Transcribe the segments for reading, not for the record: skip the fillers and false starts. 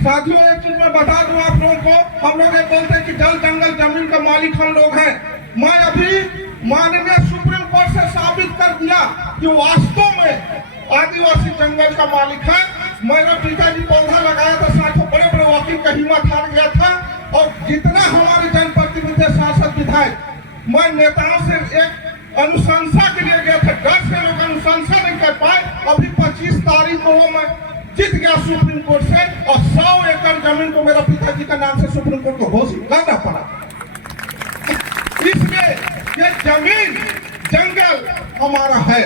साथियों एक चीज मैं बता दूं आप लोगों को, हम लोग ये बोलते हैं कि जल जंगल जमीन का मालिक हम लोग हैं। मैं अभी माननीय सुप्रीम कोर्ट से साबित कर दिया कि वास्तव में आदिवासी जंगल का मालिक है। मेरा पिताजी पौधा लगाया था, साथियों बड़े बड़े वकील का हिम्मत हार गया था। और जितना हमारे जनप्रतिनिधि सांसद विधायक, मैं नेताओं से एक अनुशंसा के लिए गया था, डर से लोग अनुशंसा नहीं कर पाए। अभी 25 तारीख को मैं जीत गया सुप्रीम कोर्ट से और 100 एकड़ जमीन को मेरा पिताजी का नाम से सुप्रीम कोर्ट को घोषित करना पड़ा। इसलिए ये जमीन जंगल हमारा है।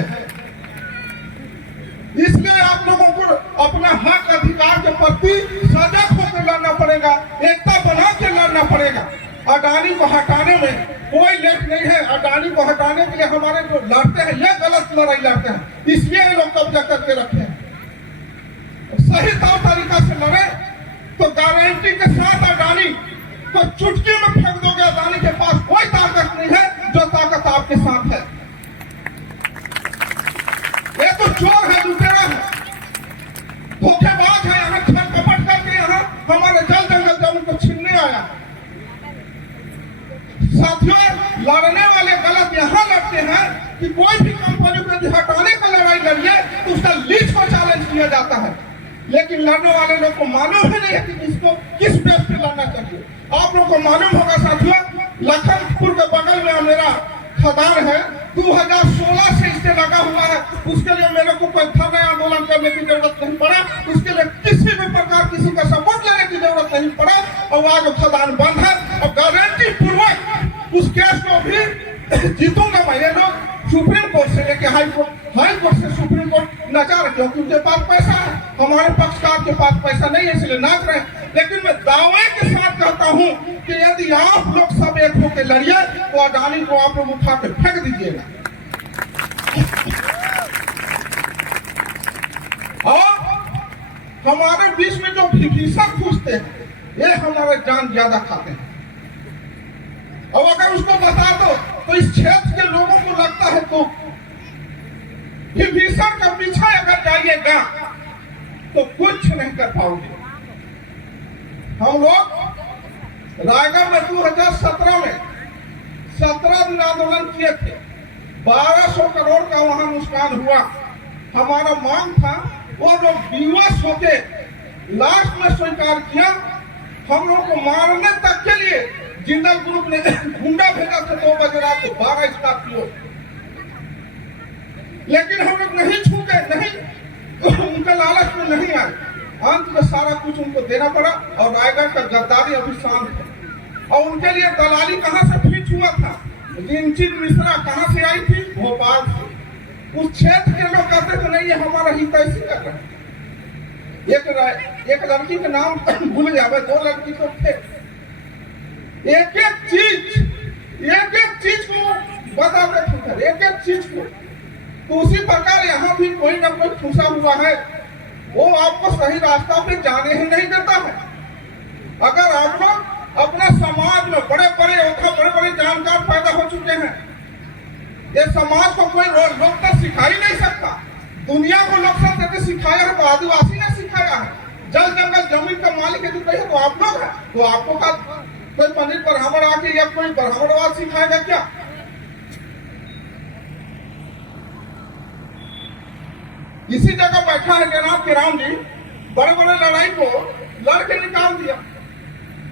इसलिए आप लोगों को अपना हक अधिकार के प्रति सजग होकर लड़ना पड़ेगा, एकता बना के लड़ना पड़ेगा। अडानी को हटाने में कोई लेट नहीं है। अडानी को हटाने के लिए हमारे जो लड़ते हैं ये गलत लड़ाई लड़ते हैं, इसलिए ये लोग कब्जा करके रखे हैं। सही तौर तरीका से लड़े तो गारंटी के साथ अडानी तो चुटकी में फेंक दोगे। अडानी के पास कोई ताकत नहीं है जो ताकत आपके साथ है। ये तो चोर है, लुटेरा है, धोखेबाज है। यहाँ छल कपट करके यहाँ हमारे जल जंगल जमीन को छीनने आया। साथियों लड़ने वाले गलत यहाँ लड़ते हैं कि कोई भी कंपनी को यदि हटाने का लड़ाई लड़िए तो उसका लीज को चैलेंज किया जाता है। लेकिन लड़ने वाले लोग को मालूम ही नहीं है कि किसको किस बेस पे लड़ना चाहिए। आप लोग को मालूम होगा साथियों, लखनपुर के बगल में मेरा खदान है, 2016 से इससे लगा हुआ है। उसके लिए मेरे को कोई धरना आंदोलन करने की जरूरत नहीं पड़ा, उसके लिए किसी भी प्रकार किसी का सपोर्ट लेने की जरूरत नहीं पड़ा। और आज खदान बंद है और गारंटी पूर्वक उस केस को भी जीतूंगा मैं। ये लोग सुप्रीम कोर्ट से लेके हाई कोर्ट से सुप्रीम कोर्ट नचा रहे क्योंकि उनके पास पैसा है, हमारे पक्षकार के पास पैसा नहीं है इसलिए नाच रहे हैं। लेकिन मैं दावे के साथ कहता हूं कि यदि आप लोग सब एक होकर लड़िए तो अडानी को आप लोग उठा के फेंक दीजिएगा। और हमारे बीच में जो विभीषण पूछते हैं ये हमारे जान ज्यादा खाते हैं। और अगर उसको बता दो तो इस क्षेत्र के लोगों को लगता है तो विभीषण का पीछा अगर जाइएगा तो कुछ नहीं कर पाओगे। हम लोग रायगढ़ में 2017 में 17 दिन आंदोलन किए थे, 1200 करोड़ का वहां नुकसान हुआ। हमारा मांग था वो लोग विवश होके लास्ट में स्वीकार किया। हम लोग को मारने तक के लिए जिंदल ग्रुप ने गुंडा भेजा था 2 बजे रात को 12 स्कॉर्पियो। लेकिन हम लोग नहीं छूटे, नहीं उनके लालच में नहीं आए। अंत में सारा कुछ उनको देना पड़ा और रायगढ़ का गद्दारी अभी शांत है। और उनके लिए दलाली कहां से फिट हुआ था, रिंचित मिश्रा कहां से आई थी, भोपाल से। उस क्षेत्र के लोग कहते थे नहीं ये हमारा हित ऐसी कर रहा है। एक लड़की का नाम भूल जावे, 2 लड़की तो थे। एक एक चीज को बताते थे, एक एक चीज को। तो उसी प्रकार यहाँ भी कोई ना कोई फंसा हुआ है, वो आपको सही रास्ता पे जाने ही नहीं देता है। अगर आप लोग अपने समाज में बड़े बड़े जानकार पैदा हो चुके हैं, ये समाज को कोई लोकतंत्र सिखा ही नहीं सकता। दुनिया को लोकतंत्र सिखाया है तो आदिवासी ने सिखाया है। जल जंगल जमीन का मालिक यदि कहे तो आप लोग हैं, तो आपको का कोई पंडित ब्राह्मण आके या कोई ब्राह्मणवाद सिखाएगा क्या? इसी जगह बैठा है जनाब किराम जी, बड़े बड़े लड़ाई को लड़के निकाल दिया।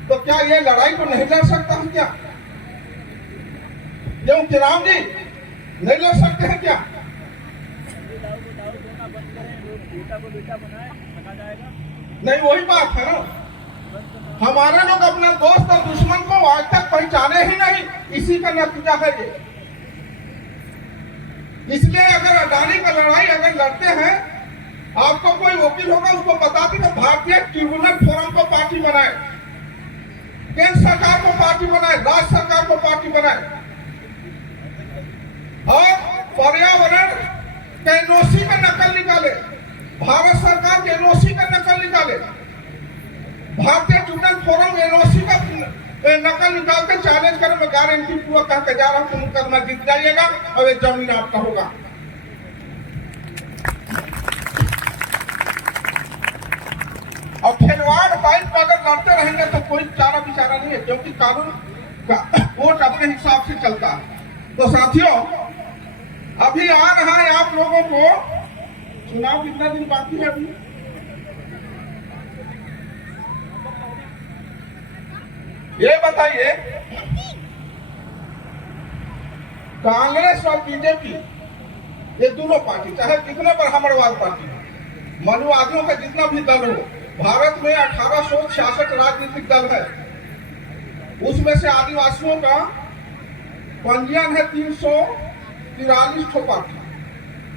तो क्या ये लड़ाई को नहीं लड़ सकता है क्या? क्यों किराम जी नहीं लड़ सकते हैं क्या? नहीं वही बात है ना, हमारे लोग अपने दोस्त और दुश्मन को आज तक पहचाने ही नहीं, इसी का नतीजा है ये। इसलिए अगर अडानी का लड़ाई अगर लड़ते हैं, आपको कोई वकील होगा उसको बता दें भारतीय ट्रिब्यूनल फोरम को पार्टी बनाए, केंद्र सरकार को पार्टी बनाए, राज्य सरकार को पार्टी बनाए और पर्यावरण के एनओसी का नकल निकाले, भारत सरकार के एनओसी का नकल निकाले, भारतीय ट्रिब्यूनल फोरम एनओसी का नकल निकाल के चैलेंज करें। मैं गारंटी पूरा कह के जा रहा हूं कि मुकदमा जीत जाइएगा और ये जमीन आपका होगा। और खिलवाड़ लड़ते रहेंगे तो कोई चारा बिचारा नहीं है, क्योंकि कानून का कोर्ट अपने हिसाब से चलता है। तो साथियों, अभी आ रहा है आप लोगों को चुनाव, कितना दिन बाकी है अभी? ये बताइए, कांग्रेस और बीजेपी ये दोनों पार्टी, चाहे कितने ब्राह्मणवाद पार्टी, मनुवादियों का जितना भी दल हो, भारत में 1866 राजनीतिक दल है, उसमें से आदिवासियों का पंजीयन है 343 ठो पार्टी,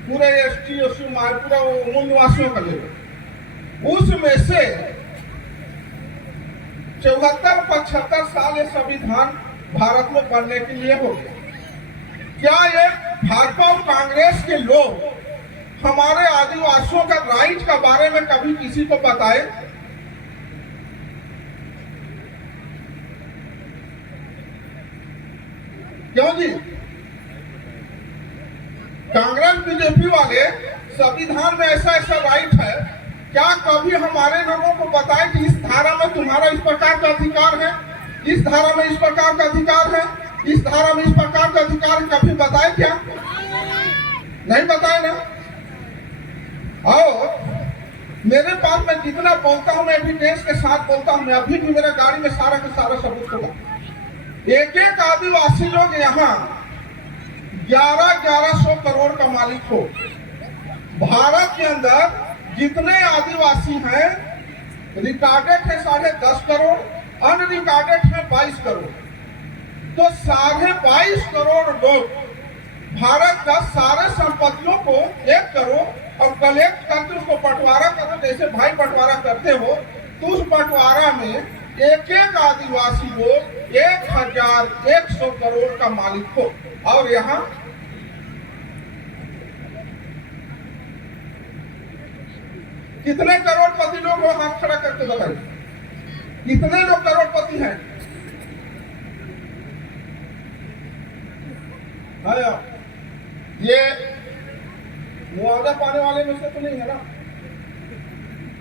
पूरे एसटी एससी पूरा मूल निवासियों का लेवल। उसमें से 74-75 साल ये संविधान भारत में बनने के लिए हो गया। क्या ये भाजपा और कांग्रेस के लोग हमारे आदिवासियों का राइट के बारे में कभी किसी को बताए? क्यों जी? कांग्रेस बीजेपी वाले संविधान में ऐसा ऐसा राइट है, क्या कभी हमारे लोगों को बताए कि इस धारा में तुम्हारा इस प्रकार का अधिकार है, इस धारा में इस प्रकार का अधिकार है, इस धारा में इस प्रकार का अधिकार, कभी बताए क्या? नहीं बताए ना। और मेरे पास मैं जितना बोलता हूं, मैं एविडेंस के साथ बोलता हूं, मैं अभी भी मेरे गाड़ी में सारा का सारा सबूत होगा। एक एक आदिवासी लोग यहाँ 1100 करोड़ का मालिक हो। भारत के अंदर जितने आदिवासी हैं, रिकॉर्डेड है 10.5 करोड़, अनरिकॉर्डेड है 22 करोड़। तो 22.5 करोड़ लोग भारत का सारे संपत्तियों को 1 करोड़ और कलेक्ट करके उसको बंटवारा करो, जैसे भाई बंटवारा करते हो, तो उस बंटवारा में एक एक आदिवासी लोग 1100 करोड़ का मालिक हो। और यहाँ कितने करोड़पति लोग हो? हाथ खड़ा करके बताइए, कितने लोग करोड़पति हैं? ये मुआवजा पाने वाले में से तो नहीं है ना?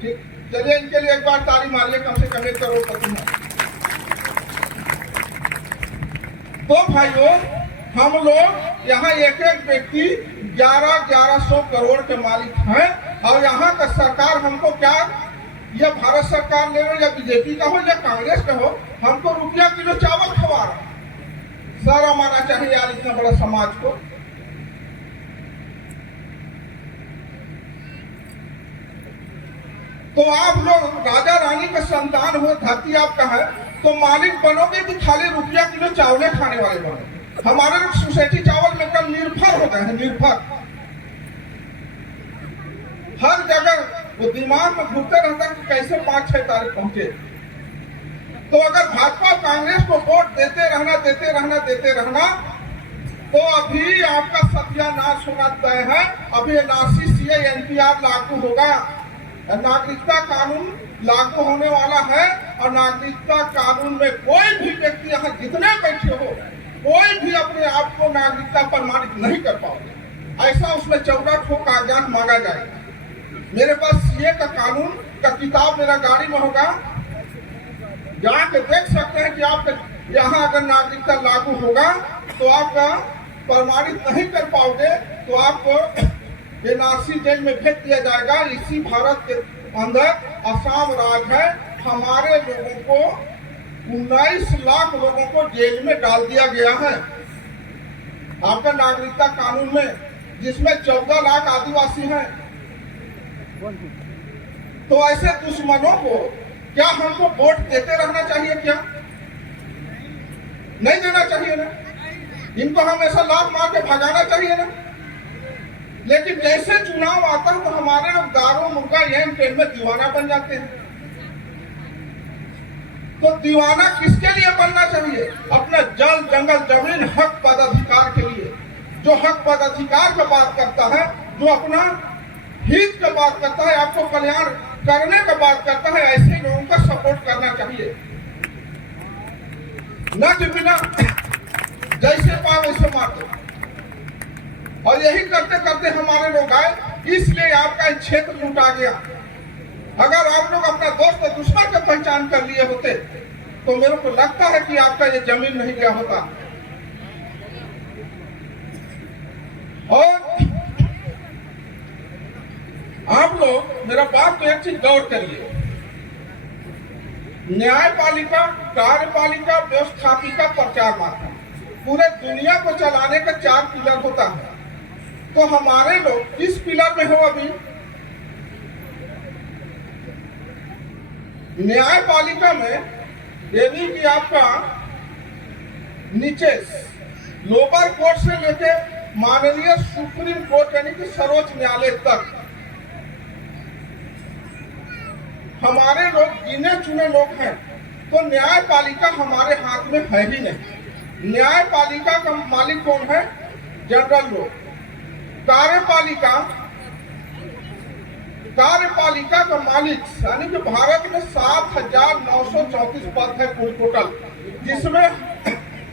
ठीक, चलिए इनके लिए एक बार ताली मारिए, कम से कम 1 करोड़पति है। तो भाइयों, हम लोग यहाँ एक एक व्यक्ति 1100 करोड़ के मालिक हैं, और यहाँ का सरकार हमको क्या, या भारत सरकार ले लो, या बीजेपी का हो या कांग्रेस का हो, हमको रुपया किलो चावल खवा रहा। शर्म आना चाहिए यार इतना बड़ा समाज को। तो आप लोग राजा रानी का संतान हो, धरती आपका है, तो मालिक बनोगे कि खाली रुपया किलो चावल खाने वाले बनो? हमारे लोग सोसाइटी चावल में कम निर्भर हो गए हैं, निर्भर। हर जगह वो दिमाग में घूमते रहता है कि कैसे 5-6 तारीख पहुंचे। तो अगर भाजपा कांग्रेस को वोट देते रहना, तो अभी आपका सत्यानाश होना तय है। अभी एनआरसी सीए एनपीआर लागू होगा, नागरिकता कानून लागू होने वाला है, और नागरिकता कानून में कोई भी व्यक्ति, यहाँ जितने बैठे हो, कोई भी अपने आप को नागरिकता प्रमाणित नहीं कर पाओगे। ऐसा उसमें 14 ठो कागजात मांगा जाएगा। मेरे पास सीए का कानून का किताब मेरा गाड़ी में होगा, जाके देख सकते हैं कि आप यहाँ अगर नागरिकता लागू होगा तो आपका प्रमाणित नहीं कर पाओगे, तो आपको एनआरसी जेल में भेज दिया जाएगा। इसी भारत के अंदर असम राज्य है, हमारे लोगों को 19 लाख लोगों को जेल में डाल दिया गया है आपका नागरिकता कानून में, जिसमें 14 लाख आदिवासी हैं। तो ऐसे दुश्मनों को क्या हमको वोट देते रहना चाहिए? क्या नहीं देना चाहिए ना? इनको हमेशा लात मार के भगाना चाहिए ना? लेकिन जैसे चुनाव आता है तो हमारे लोग दारू मुर्गा यह ट्रेन में दीवाना बन जाते हैं। तो दीवाना किसके लिए बनना चाहिए? अपने जल जंगल जमीन हक पदाधिकार के लिए। जो हक पदाधिकार की बात करता है, जो अपना हित की बात करता है, आपको कल्याण करने की बात करता है, ऐसे लोगों का सपोर्ट करना चाहिए, न कि बिना जैसे पाओ वैसे मारते। और यही करते करते हमारे लोग आए, इसलिए आपका क्षेत्र लूटा गया। अगर आप लोग अपना दोस्त दुश्मन के पहचान कर लिए होते तो मेरे को लगता है कि आपका ये जमीन नहीं गया होता। और आप लोग मेरा बात तो एक चीज गौर करिए, न्यायपालिका, कार्यपालिका, व्यवस्थापिका, प्रचार माध्यम, पूरे दुनिया को चलाने का 4 पिलर होता है। तो हमारे लोग किस पिलर में हो अभी? न्यायपालिका में यदि कि आपका नीचे लोअर कोर्ट से लेके माननीय सुप्रीम कोर्ट यानी कि सर्वोच्च न्यायालय तक हमारे लोग गिने चुने लोग हैं। तो न्यायपालिका हमारे हाथ में है ही नहीं। न्यायपालिका का मालिक कौन है? जनरल लोग। कार्यपालिका का मालिक यानी कि भारत में 7,934 पद है कुल टोटल, जिसमें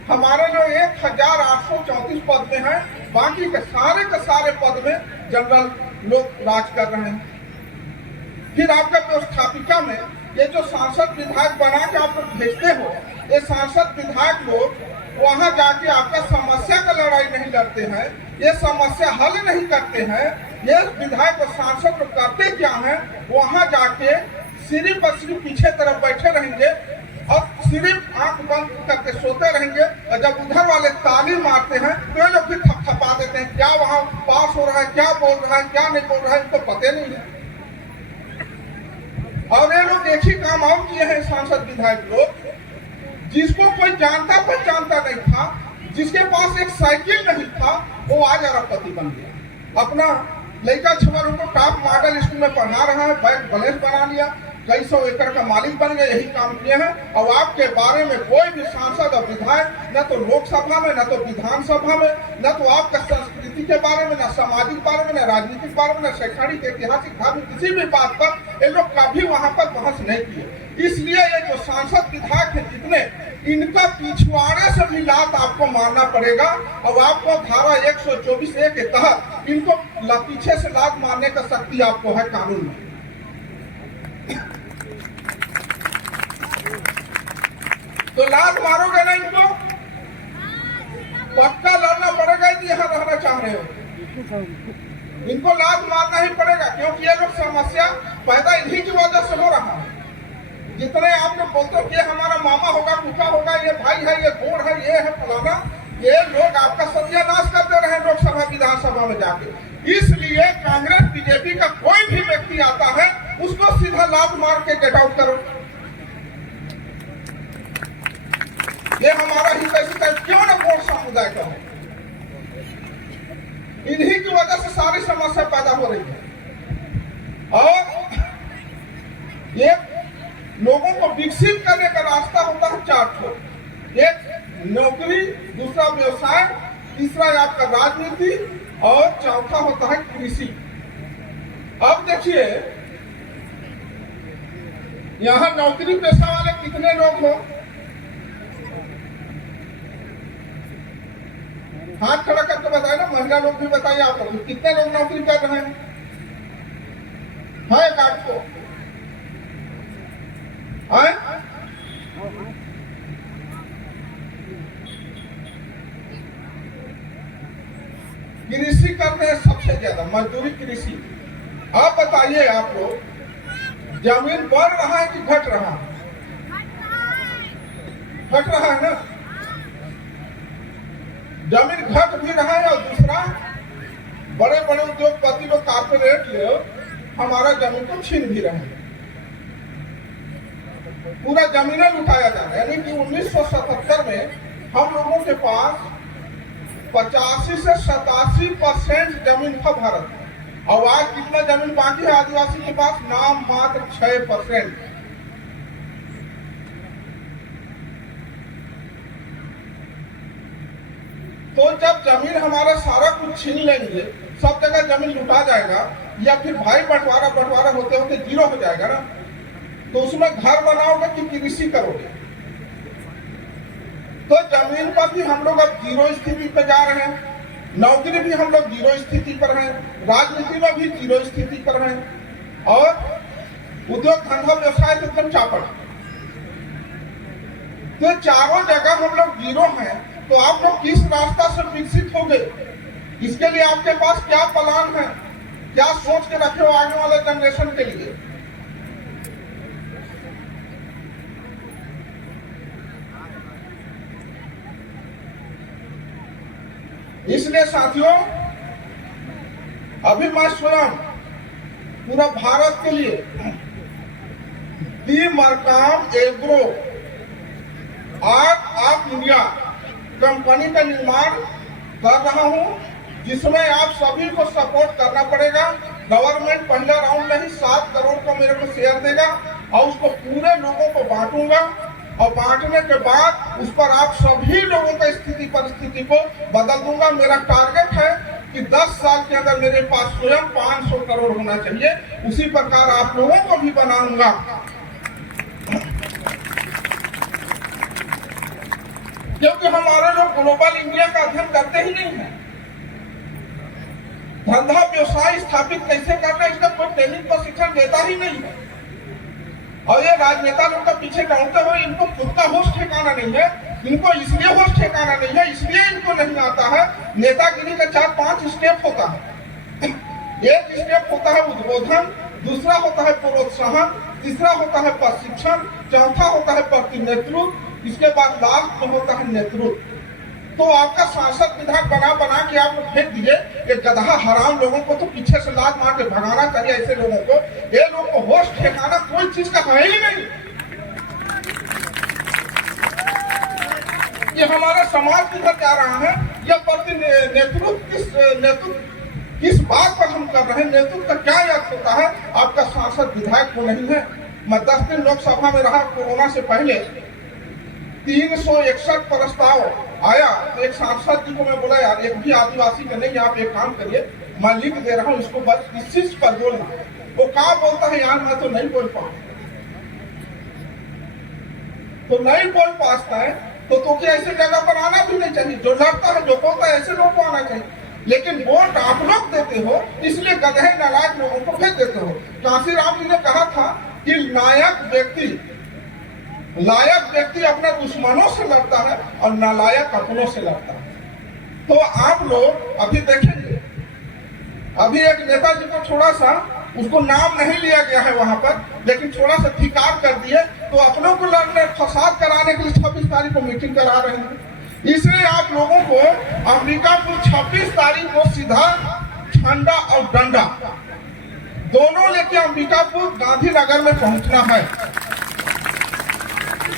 हमारे लोग 1,834 पद में हैं। बाकी के सारे पद में जनरल लोग राज कर रहे हैं। फिर आपका व्यवस्थापिका में ये जो सांसद विधायक बना के आप लोग भेजते हो, ये सांसद विधायक लोग वहां जाके आपका समस्या का लड़ाई नहीं लड़ते हैं, ये समस्या हल नहीं करते हैं। ये विधायक और सांसद लोग करते क्या हैं? वहां जाके सिर्फ और सिर्फ पीछे तरफ बैठे रहेंगे और सिर्फ आंख बंद करके सोते रहेंगे। और जब उधर वाले ताली मारते हैं तो ये लोग भी थपथपा देते हैं। क्या वहां पास हो रहा है, क्या बोल रहा है, क्या नहीं बोल रहा है, इनको पता नहीं है। और ये लोग एक ही काम और किए हैं सांसद विधायक लोग, जिसको कोई जानता पहचानता नहीं था, जिसके पास एक साइकिल नहीं था, वो आज अरबपति बन गया। अपना लड़का छुआ को टॉप मॉडल स्कूल में पढ़ा रहा है, बैंक बैलेंस बना लिया, कई 100 एकड़ का मालिक बन गए। यही काम किए हैं। और आपके बारे में कोई भी सांसद और विधायक न तो लोकसभा में, न तो विधानसभा में, न तो आपका संस्कृति के बारे में, न सामाजिक बारे में, न राजनीतिक बारे में, न शैक्षणिक, ऐतिहासिक, धार्मिक किसी भी बात पर ये लोग कभी वहां पर बहस नहीं किए। इसलिए ये जो सांसद विधायक है जितने, इनका पिछवाड़े से भी लात आपको मारना पड़ेगा। और आपको धारा 124A के तहत इनको पीछे से लात मारने का शक्ति आपको है कानून में। तो लात मारोगे ना इनको, पक्का लड़ना पड़ेगा कि यहाँ रहना चाह रहे हो। इनको लात मारना ही पड़ेगा, क्योंकि ये लोग समस्या पैदा इन्हीं की वजह से हो रहा है। जितने आप लोग बोलते हो कि हमारा मामा होगा, कुका होगा, ये भाई है, ये गोड़ है, ये है फलाना, ये लोग आपका सत्यानाश करते रहे लोकसभा विधानसभा में जाके। इसलिए कांग्रेस बीजेपी का कोई भी व्यक्ति आता है उसको सीधा लात मार के गेट आउट करो। ये हमारा ही कैसे क्यों ना वोट समुदाय का हो, इन्हीं की वजह से सारी समस्या पैदा हो रही है। और ये लोगों को विकसित करने का रास्ता होता है 4 ठो। एक नौकरी, दूसरा व्यवसाय, तीसरा आपका राजनीति और चौथा होता है कृषि। अब देखिए यहाँ नौकरी पेशा वाले कितने लोग हो, हाथ खड़ा करके बताए ना, महिला लोग भी बताइए आप लोग कितने लोग नौकरी कर रहे हैं? है एक आपको कृषि करते हैं सबसे ज्यादा, मजदूरी कृषि। आप बताइए आप लोग जमीन बढ़ रहा है कि घट रहा है? घट रहा है ना, जमीन घट भी रहा है। और दूसरा बड़े बड़े उद्योगपति लोग, कारपोरेट लोग हमारा जमीन को छीन भी रहे हैं, पूरा जमीनें लुटाया जा रहा है। यानी कि 1977 में हम लोगों के पास 85 से 87% जमीन था भारत में, और आज कितना जमीन बाकी है आदिवासी के पास? नाम मात्र 6%। तो जब जमीन हमारा सारा कुछ छीन लेंगे, सब जगह जमीन लुटा जाएगा, या फिर भाई बंटवारा होते होते जीरो हो जाएगा ना, तो उसमें घर बनाओगे कि कृषि करोगे? तो जमीन पर भी हम लोग अब जीरो स्थिति पे जा रहे हैं, नौकरी भी हम लोग जीरो स्थिति पर हैं, राजनीति में भी जीरो स्थिति पर हैं, और उद्योग धंधा व्यवसाय तो एकदम चापड़। तो चारों जगह हम लोग जीरो हैं, तो आप लोग किस रास्ता से विकसित हो गए? इसके लिए आपके पास क्या प्लान है, क्या सोच के रखे हो आने वाले जनरेशन के लिए? इसलिए साथियों, अभी मैं स्वयं पूरा भारत के लिए the Markam agro art of India company का निर्माण कर रहा हूं, जिसमें आप सभी को सपोर्ट करना पड़ेगा। गवर्नमेंट पहला राउंड में ही 7 करोड़ का मेरे को शेयर देगा और उसको पूरे लोगों को बांटूंगा, और बांटने के बाद उस पर आप सभी लोगों का स्थिति परिस्थिति को बदल दूंगा। मेरा टारगेट है कि 10 साल के अंदर मेरे पास स्वयं 500 करोड़ होना चाहिए। उसी प्रकार आप लोगों को भी बनाऊंगा। क्योंकि हमारे लोग ग्लोबल इंडिया का अध्ययन करते ही नहीं है। धंधा व्यवसाय स्थापित कैसे करना, इसका कोई ट्रेनिंग प्रशिक्षण देता ही नहीं है। और ये राजनेता लोग का पीछे दौड़ते हुए इनको खुद का होश ठिकाना नहीं है, इनको इसलिए होश ठिकाना नहीं है, इसलिए इनको नहीं आता है। नेतागिरी का 4-5 स्टेप होता है। एक स्टेप होता है उद्बोधन, दूसरा होता है प्रोत्साहन, तीसरा होता है प्रशिक्षण, चौथा होता है प्रतिनेतृत्व, इसके बाद लास्ट में होता है नेतृत्व। तो आपका सांसद विधायक बना के आप फेंक दीजिए, ये गधा हराम लोगों को तो पीछे से लात मार के भगाना चाहिए। ऐसे लोगों को, ये लोग को होश ठिकाना कोई चीज का है ही नहीं। ये हमारा समाज किधर जा रहा है, यह नेतृत्व किस बात पर हम कर रहे हैं, नेतृत्व का क्या अर्थ होता है? आपका सांसद विधायक को नहीं है। मैं 10 दिन लोकसभा में रहा, कोरोना से पहले 361 प्रस्ताव आया। तो एक सांसद जी को मैं बोला, यार एक भी आदिवासी का नहीं, आप एक काम करिए, मैं लिख दे रहा हूँ, इसको बस इस चीज पर बोलना। वो कहा बोलता है, यार मैं तो नहीं बोल पाऊँ। तो नहीं बोल पाता है तो क्या ऐसे जगह पर आना भी नहीं चाहिए। जो लड़ता है, जो बोलता है, ऐसे लोगों को आना चाहिए। लेकिन वोट आप लोग देते हो, इसलिए गधे नालायक लोगों को भेज देते हो। काशीराम जी ने कहा था कि लायक व्यक्ति अपने दुश्मनों से लड़ता है और नालायक अपनों से लड़ता है। तो आप लोग अभी देखेंगे, अभी एक नेताजी को थोड़ा सा, उसको नाम नहीं लिया गया है वहां पर, लेकिन थोड़ा सा धिक्कार कर दिए, तो अपनों को लड़ने फसाद कराने के लिए 26 तारीख को मीटिंग करा रहे हैं। इसलिए आप लोगों को अंबिकापुर 26 तारीख को सीधा झंडा और डंडा दोनों लेके अंबिकापुर गांधीनगर में पहुंचना है।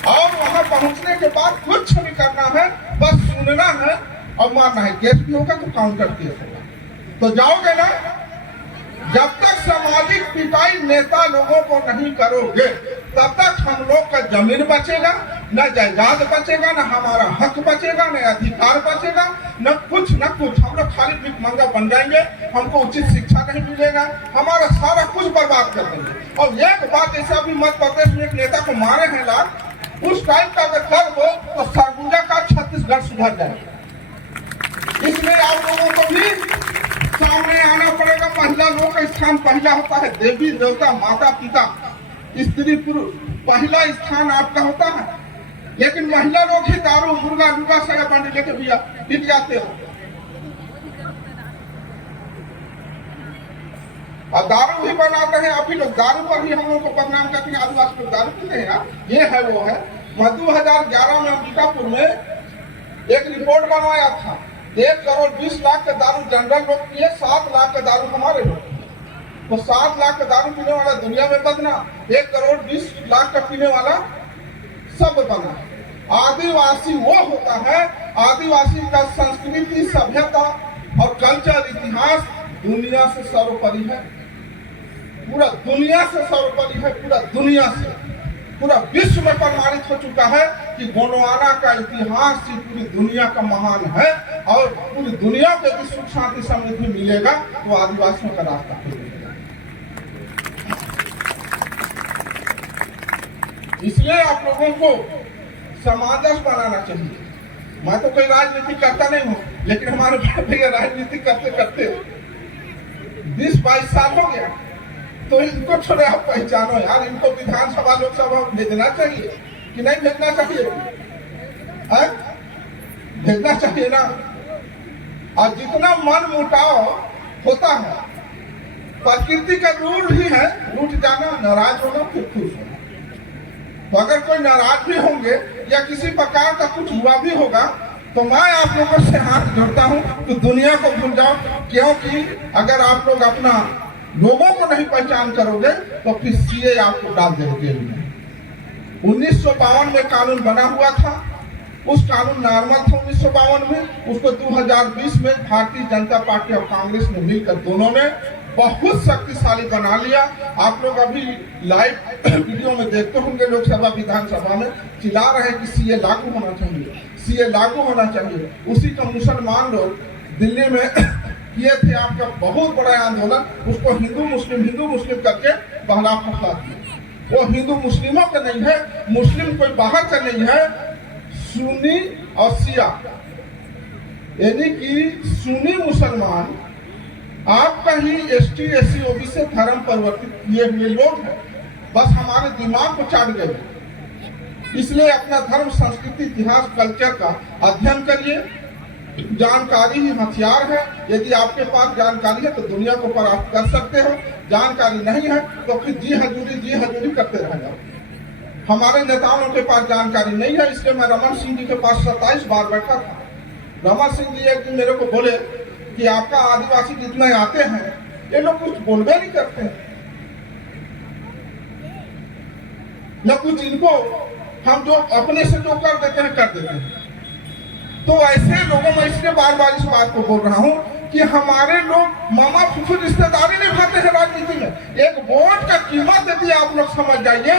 और वहां पहुंचने के बाद कुछ नहीं करना है, बस सुनना है और मारना है। केस भी होगा तो काउंटर केस होगा। तो जाओगे ना? जब तक सामाजिक पिटाई नेता लोगों को नहीं करोगे, तब तक हम लोग का जमीन बचेगा, न जायदाद बचेगा, न हमारा हक बचेगा, न अधिकार बचेगा, न कुछ। हम लोग खाली भिखमंगा बन जाएंगे, हमको उचित शिक्षा नहीं मिलेगा, हमारा सारा कुछ बर्बाद कर देंगे। और एक बात ऐसा भी मध्य प्रदेश में एक नेता को मारे हैं लाख, उस टाइप का अगर कर दो तो सरगुजा का छत्तीसगढ़ सुधर जाएगा। इसलिए आप लोगों को भी सामने आना पड़ेगा। महिला लोग का स्थान पहला होता है, देवी देवता, माता पिता, स्त्री पुरुष, पहला स्थान आपका होता है। लेकिन महिला लोग ही दारू मुर्गा सगा पानी लेके भैया बिक जाते हो। और दारू भी बनाते हैं आप ही लोग, दारू पर भी हम लोग को बदनाम करते हैं। आदिवासी लोग दारू पीते हैं यार, ये है वो है। मैं 2011 में अंबिकापुर में एक रिपोर्ट बनवाया था। 1 करोड़ 20 लाख का दारू जनरल लोग पिए, 7 लाख का दारू हमारे लोग। तो 7 लाख का दारू पीने वाला दुनिया में बदना, 1 करोड़ 20 लाख का पीने वाला सब बना। आदिवासी वो होता है, आदिवासी का संस्कृति, सभ्यता और कल्चर, इतिहास दुनिया से सर्वोपरि है। पूरा दुनिया से सर्वोपरि है, पूरा दुनिया से, पूरा विश्व में प्रमाणित हो चुका है कि गोंडवाना का इतिहास ही पूरी दुनिया का महान है। और पूरी दुनिया को यदि सुख शांति समृद्धि मिलेगा तो आदिवासियों का रास्ता खुलेगा। इसलिए आप लोगों को सामंजस्य बनाना चाहिए। मैं तो कोई राजनीति करता नहीं हूँ, लेकिन हमारे भैया राजनीति करते करते 20-22 साल हो गया। तो इनको थोड़े आप पहचानो यार, इनको विधानसभा लोकसभा भेजना चाहिए कि नहीं भेजना चाहिए? भेजना चाहिए ना। और जितना मन मुटाव होता है, प्रकृति का रूल ही है रूठ जाना, नाराज होना, फिर खुश होना। तो अगर कोई नाराज भी होंगे या किसी प्रकार का कुछ हुआ भी होगा, तो मैं आप लोगों से हाथ जोड़ता हूं तो दुनिया को भूल जाओ, क्योंकि अगर आप लोग अपना लोगों को नहीं पहचान करोगे तो फिर सीए आपको डाल देंगे। 1952 में कानून बना हुआ था, उस कानून नॉर्मल था 1952 में, उसको 2020 में भारतीय जनता पार्टी और कांग्रेस ने मिलकर दोनों ने बहुत शक्तिशाली बना लिया। आप लोग अभी लाइव वीडियो में देखते होंगे, लोकसभा विधानसभा में चिल्ला रहे हैं कि सीए लागू होना चाहिए, सीए लागू होना चाहिए। उसी का मुसलमान लोग दिल्ली में किए थे आपका बहुत बड़ा आंदोलन, उसको हिंदू मुस्लिम करके बहला फुसला दिया। वो हिंदू मुस्लिमों का नहीं है, मुस्लिम कोई बाहर का नहीं है, सुन्नी और शिया, यानी कि सुन्नी मुसलमान आपका ही ST SC OBC से धर्म परिवर्तित किए हुए लोग हैं। बस हमारे दिमाग को चाट गए। इसलिए अपना धर्म, संस्कृति, इतिहास, कल्चर का अध्ययन करिए। जानकारी ही हथियार है। यदि आपके पास जानकारी है तो दुनिया को परास्त कर सकते हो, जानकारी नहीं है तो फिर जी हजूरी करते रह जाओ। हमारे नेताओं के पास जानकारी नहीं है, इसलिए मैं रमन सिंह जी के पास 27 बार बैठा था। रमन सिंह जी एक दिन मेरे को बोले कि आपका आदिवासी जितने आते हैं ये लोग कुछ बोलबे नहीं करते हैं, न कुछ इनको हम जो अपने से जो कर देते हैं कर देते हैं। तो ऐसे लोगों में इसलिए बार बार इस बात को बोल रहा हूं कि हमारे लोग मामा फूफू रिश्तेदारी निभाते हैं राजनीति में। एक वोट का कीमत यदि आप लोग समझ जाइए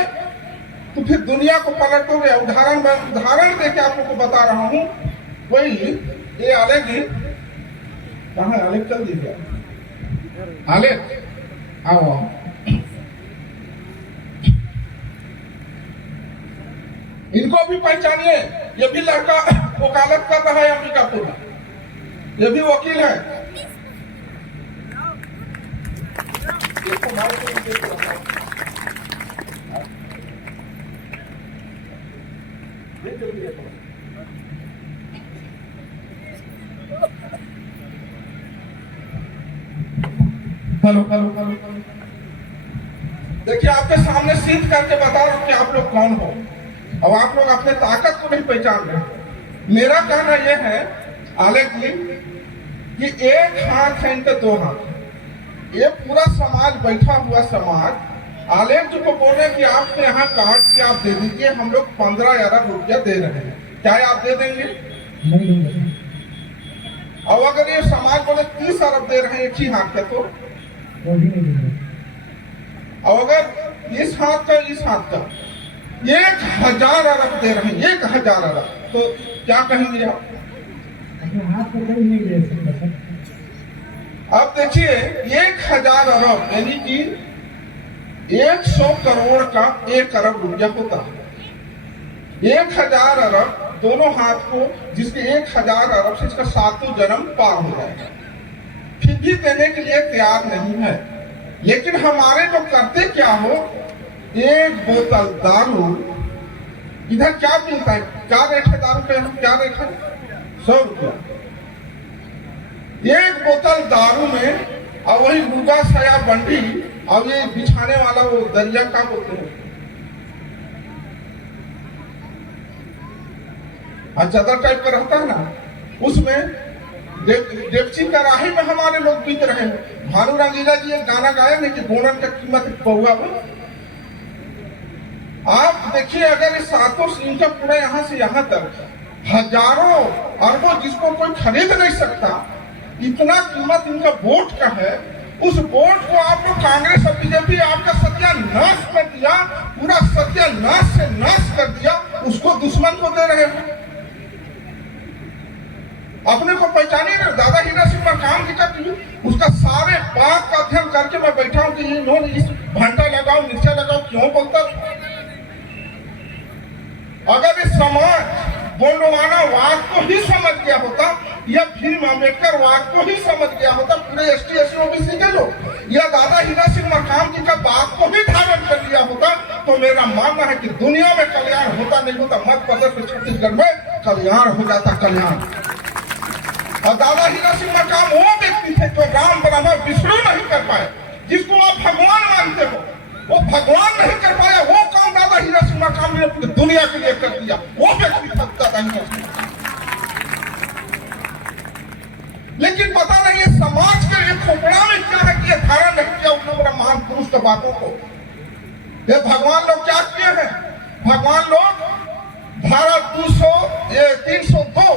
तो फिर दुनिया को पलटोगे। उदाहरण देके आप लोग को बता रहा हूं। वही ये अलग ही कहाँ अलग चल दीजिए, अलग आओ इनको भी पहचानिए। ये भी लड़का वकालत कर रहा है अंबिकापुर में, ये भी वकील है। हेलो हेलो हेलो, देखिए आपके सामने सिद्ध करके बता रहा हूं कि आप लोग कौन हो। अब आप लोग अपने ताकत को नहीं पहचान रहे। मेरा कहना यह है आलेख जी कि एक हाथ है इनके दो हाथ। ये पूरा समाज, बैठा हुआ समाज आलेख जी को बोल रहे कि आपके यहाँ काट के आप दे दीजिए, हम लोग 15 अरब रुपया दे रहे हैं, क्या आप दे देंगे? नहीं। और अगर ये समाज बोले 30 अरब दे रहे हैं एक ही हाथ का, तो और अगर इस हाथ का इस हाथ का 1000 अरब दे रहे हैं, 1000 अरब, तो क्या कहेंगे आप? हाथ को कहीं नहीं दे सकते। अब देखिए 1000 अरब यानी कि 100 करोड़ का 1 अरब रुपया होता है। 1000 अरब दोनों हाथ को, जिसके 1000 अरब से इसका 7 जन्म पार हो जाएगा, फिर भी देने के लिए तैयार नहीं है। लेकिन हमारे लोग करते क्या हो, एक बोतल दारू, इधर क्या मिलता है, क्या रेट है दारू का, क्या रेट है? 100 रुपया एक बोतल दारू में। और वही मुर्गा साया बंडी और ये बिछाने वाला वो दरिया का बोलते हैं, चादर टाइप का रहता है ना, उसमें डेपची कराही में हमारे लोग पीते रहे हैं। भानु रंगीला जी एक गाना गाया नहीं कि बोनर का कीमत पहुआ में। आप देखिए अगर इस 7 सीन का पूरा यहाँ से यहाँ तक हजारों अरबों, जिसको कोई खरीद नहीं सकता, इतना कीमत इनका वोट का है। उस वोट को आप लोग कांग्रेस और बीजेपी आपका सत्यानाश कर दिया, पूरा सत्यानाश से नाश कर दिया, उसको दुश्मन को दे रहे हो। अपने को पहचानिए ना। दादा हीरा सिंह मकाम की चक्की, उसका सारे बात का अध्ययन करके मैं बैठा हूं कि इन्होंने इस घंटा लगाओ मिर्चा लगाओ क्यों बोलता। अगर इस समाज गोंडवाना वाद को ही समझ गया होता या भीम अम्बेडकर वाद को ही समझ गया होता, पूरे ST SC OBC के लोग, या दादा हीरा सिंह मकाम जी का बात को भी धारण कर लिया होता, तो मेरा मानना है कि दुनिया में कल्याण होता नहीं होता। मध्य प्रदेश और छत्तीसगढ़ में कल्याण हो जाता, कल्याण। और दादा हीरा सिंह मकाम वो व्यक्ति थे जो राम ब्रह्मा विष्णु नहीं कर पाए, जिसको आप भगवान मानते हो वो भगवान नहीं कर पाया, वो काम दादा हीरा सिंह मकाम ने पूरी दुनिया के लिए कर दिया। वो व्यक्ति था दादा हीरा सिंह। लेकिन पता नहीं है समाज के लिए खोपड़ा में क्या है कि ये धारण नहीं किया उतना बड़ा महान पुरुष की बातों को। ये भगवान लोग क्या किए हैं? भगवान लोग धारा 302, 307,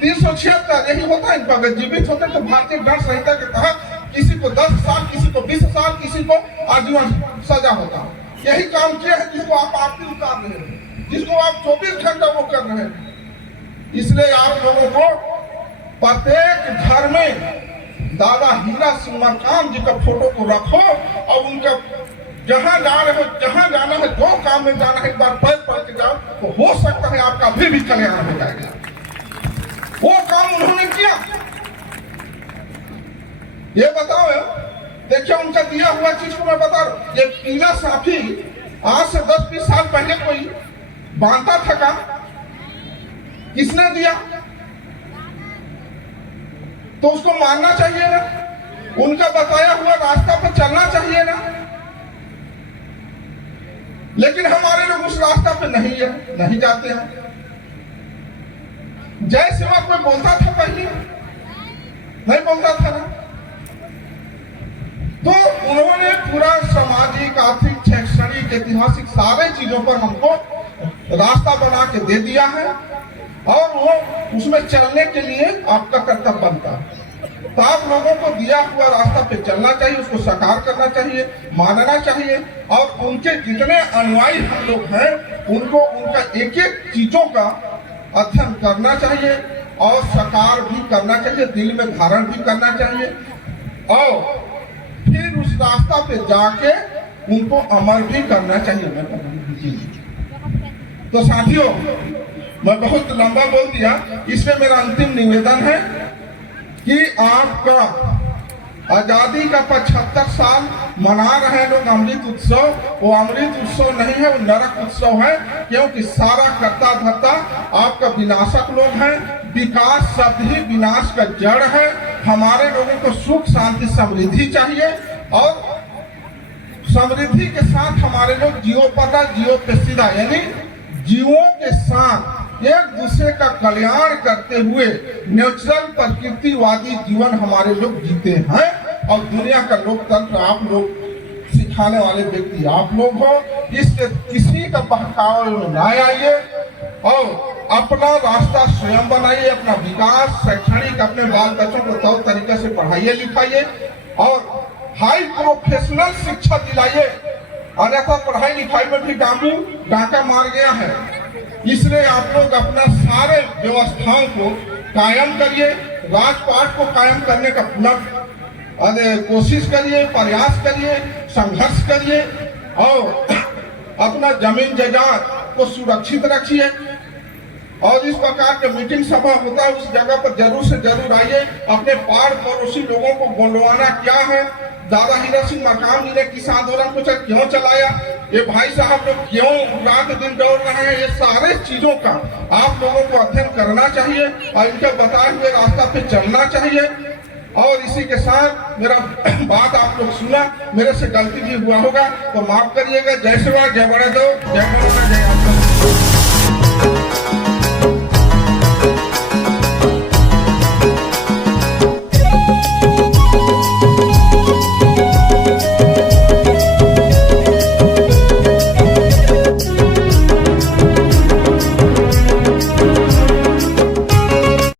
376 यही होता है इनका। अगर जीवित होते तो भारतीय दंड संहिता के तहत किसी को 10 साल, किसी को 20 साल, किसी को आजीवन सजा होता। यही काम किया है जिसको आप आरती उतार रहे हैं, जिसको आप 24 घंटा वो कर रहे हैं। इसलिए आप लोगों को प्रत्येक घर में दादा हीरा सिंह मकाम जी का फोटो को रखो और उनका जहां जा रहे हो, जहां जाना है, जो काम में जाना है, एक बार पैर पड़ के जाओ तो हो सकता है आपका भी कल्याण हो जाएगा। वो काम उन्होंने किया। ये बताओ, देखिए उनका दिया हुआ चीज को मैं बता रहा हूं। ये पीला साफी आज से 10-20 साल पहले कोई बांधता था का? किसने दिया? तो उसको मानना चाहिए ना, उनका बताया हुआ रास्ता पर चलना चाहिए ना। लेकिन हमारे लोग उस रास्ता पे नहीं जाते हैं। जय सेवा कोई बोलता था पहले? नहीं बोलता था ना। तो उन्होंने पूरा सामाजिक, आर्थिक, शैक्षणिक, ऐतिहासिक सारे चीजों पर हमको रास्ता बना के दे दिया है और वो उसमें चलने के लिए आपका कर्तव्य बनता है। तो आप लोगों को दिया हुआ रास्ता पे चलना चाहिए, उसको साकार करना चाहिए, मानना चाहिए और उनके जितने अनुयायी हम लोग हैं उनको उनका एक एक चीजों का अध्ययन करना चाहिए और साकार भी करना चाहिए, दिल में धारण भी करना चाहिए और फिर उस रास्ता पे जाके उनको अमर भी करना चाहिए। तो साथियों, मैं बहुत लंबा बोल दिया, इसमें मेरा अंतिम निवेदन है कि आपका आजादी का 75 साल मना रहे लोग अमृत उत्सव। वो अमृत उत्सव नहीं है, वो नरक उत्सव है, क्योंकि सारा करता धरता आपका विनाशक लोग हैं। विकास शब्द ही विनाश का जड़ है। हमारे लोगों को सुख, शांति, समृद्धि चाहिए और समृद्धि के साथ हमारे लोग जीवोपता, जीवोपेशिदा यानी जीवों के साथ एक दूसरे का कल्याण करते हुए नेचुरल प्रकृतिवादी जीवन हमारे लोग जीते हैं और दुनिया का लोकतंत्र आप लोग सिखाने वाले व्यक्ति आप लोग हो। इससे किसी का बहकावे में ना आइए और अपना रास्ता स्वयं बनाइए, अपना विकास, शैक्षणिक अपने बाल बच्चों को तौर तरीके से पढ़ाइए लिखाइए और हाई प्रोफेशनल शिक्षा दिलाइए। अन्यथा पढ़ाई लिखाई में भी डाका मार गया है। इसलिए आप लोग अपना सारे व्यवस्थाओं को कायम करिए, राजपाट को कायम करने का पूरा कोशिश करिए, प्रयास करिए, संघर्ष करिए और अपना जमीन जायदाद को सुरक्षित रखिए। और इस प्रकार के मीटिंग सभा होता है उस जगह पर जरूर से जरूर आइए। अपने पार पड़ोसी लोगों को गोंडवाना क्या है, दादा हीरा सिंह मकाम जी ने किसान आंदोलन को क्यों चलाया, ये भाई साहब लोग क्यों रात दिन दौड़ रहे हैं, ये सारे चीजों का आप लोगों को अध्ययन करना चाहिए और इनके बताए हुए रास्ता पे चलना चाहिए। और इसी के साथ मेरा बात आप लोग सुना, मेरे से गलती भी हुआ होगा तो माफ करिएगा। जय शिवा, जय बड़े दो, जय बड़े, जय